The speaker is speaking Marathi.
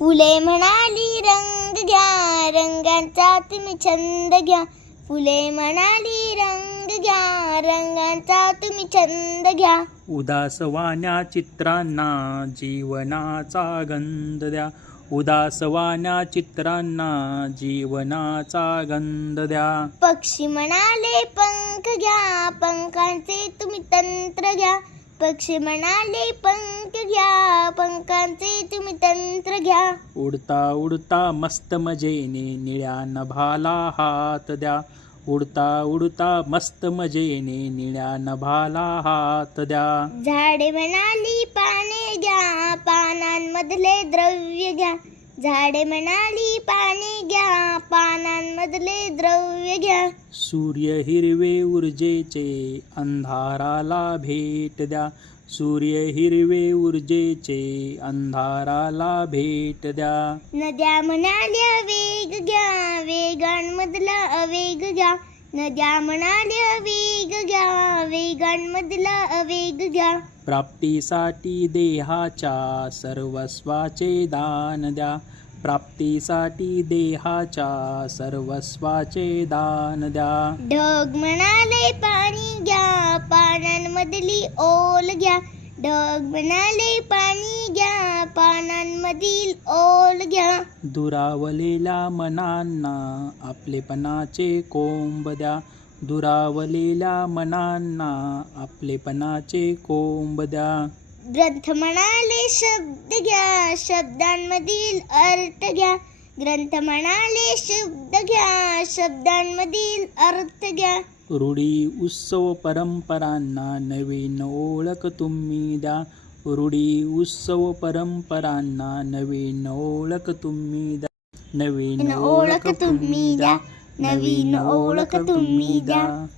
फुले म्हणाली रंग घ्या, रंगांचा तुम्ही छंद घ्या. फुले म्हणाली रंग घ्या, रंगांचा तुम्ही छंद घ्या. उदास वाण्या चित्रांना जीवनाचा गंध द्या. उदास वाण्या चित्रांना जीवनाचा गंध द्या. पक्षी म्हणाले पंख घ्या, पंखांचे तुम्ही तंत्र घ्या. पक्षी म्हणाले पंख घ्या, पंखांचे तुम्ही तंत्र घ्या. उडता उडता मस्त मजेने निळ्या नभाला हात द्या. उडता उडता मस्त मजेने निळ्या नभाला हात द्या. झाडे म्हणाली पाने घ्या, पानांमधले द्रव्य घ्या. झाडे म्हणाली पाने घ्या, पानांमधले द्रव्य घ्या. सूर्य हिरवे ऊर्जेचे अंधाराला भेट द्या. सूर्य हिरवे ऊर्जेचे अंधाराला भेट द्या. नद्या म्हणाल्या वेग घ्या, वेगांमधला अवेग घ्या. नद्या म्हणाल्या वेग घ्या, वेगांमधला अवेग घ्या. प्राप्तीसाठी देहाच्या सर्वस्वाचे दान द्या. प्राप्तीसाठी देहाच्या सर्वस्वाचे दान द्या. ढग म्हणाले पाणी घ्या, पानांमधली ओल घ्या. ढग म्हणाले पाणी घ्या, पानांमधील ओल घ्या. दुरावलेल्या मनांना आपलेपणाचे कोंब द्या. दुरावलेल्या मनांना आपलेपणाचे कोंब द्या. ग्रंथ म्हणाले शब्द घ्या, शब्दांमधील अर्थ घ्या. ग्रंथ म्हणाले शब्द घ्या, शब्दांमधील अर्थ घ्या. रूढी उत्सव परंपरांना नवीन ओळख तुम्ही द्या. रूढी उत्सव परंपरांना नवीन ओळख तुम्ही द्या. नवीन ओळख तुम्ही द्या. नवीन ओळख तुम्ही द्या.